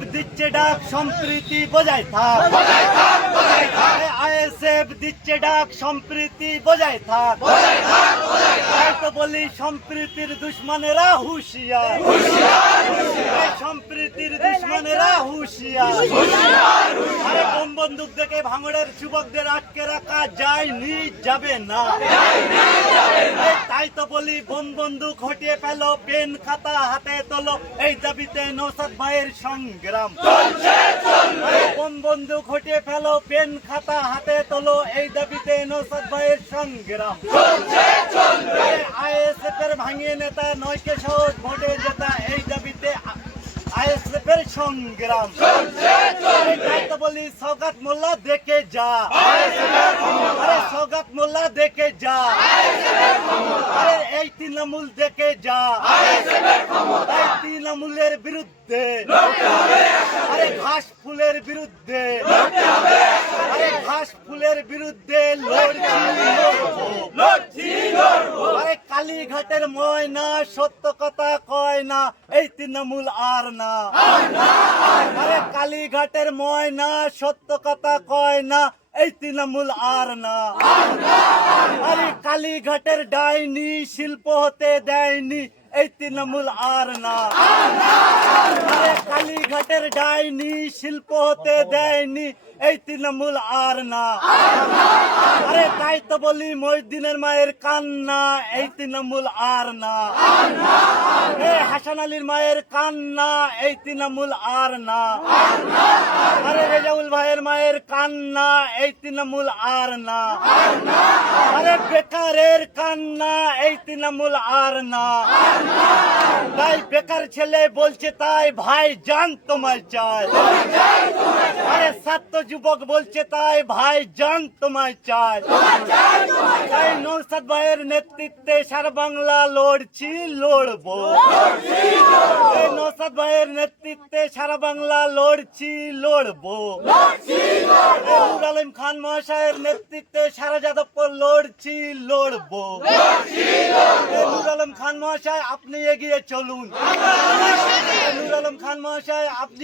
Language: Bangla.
আইএসএফ দিচ্ছে ডাক সম্প্রীতি বজায় থাক। আইএসএফ দিচ্ছে ডাক সম্প্রীতি বজায় থাক। তো বলি সম্প্রীতির দুশ্মনেরা হুঁশিয়ার। সম্প্রীতির দুশ্মনেরা হুঁশিয়ার। বন্দুক দেখে ভাঙড়ের যুবকদের আটকে রাখা যায়নি যাবে না। তাই তো বলি, বোম বন্দুক হটিয়ে পেল পেন খাতা হাতে তোলো, এই দাবিতে নৌসাদ ভাইয়ের সংগ্রাম। বোম বন্দুক হটিয়ে ফেল, পেন খাতা হাতে তোলো, এই দাবিতে নৌসাদ ভাইয়ের সংগ্রাম। আইএসএফ এর ভাঙিয়ে নেতা নয়কে সহজ ভোটে জেতা, এই দাবিতে আইএসএফ এর সংগ্রাম। তো বলি সৌগাত মোল্লা দেখে যা। আরে সৌগাত মোল্লা দেখে যা। আরে এই তৃণমূল দেখে যা। এই তৃণমূলের বিরুদ্ধে। আরে ঘাস ফুলের বিরুদ্ধে। আরে ঘাস ফুলের বিরুদ্ধে। আরে কালীঘাটের ময়না সত্য কথা কয় না এই তৃণমূল আর না। কালীঘাটের ময়না, সত্য কথা কয় না, এই তৃণমূল আর না। আরে কালীঘাটের ডাইনি শিল্প হতে দেয়নি, এই তৃণমূল আর না। আরে কালীঘাটের ডাইনি শিল্প হতে দেয়নি এই তৃণমূল আর না। আরে তাই তো বলি মহিউদ্দিনের মায়ের কান্না, এই তৃণমূল আর না। হাসান আলীর মায়ের কান্না, এই তৃণমূল আর না। আরে রেজাউল ভাইয়ের মায়ের কান্না, এই তৃণমূল আর না। আরে বেকারের কান্না, এই তৃণমূল আর না। তাই বেকার ছেলে বলছে, তাই ভাই জান তোমার চাই ছাত্র যুবক বলছে, তাই ভাই জান তোমায় চাই। তাই নৌসাদ ভাইয়ের নেতৃত্বে সারা বাংলা লড়ছি, লড়বো। এই নৌসাদ ভাইয়ের নেতৃত্বে সারা বাংলা লড়ছি, লড়বো। আলম খান মহাশয়ের নেতৃত্বে সারা যাদবপুর লড়ছি, লড়বো। নূর আলম খান মহাশয়, আপনি এগিয়ে চলুন। নূর আলম খান মহাশয়, আপনি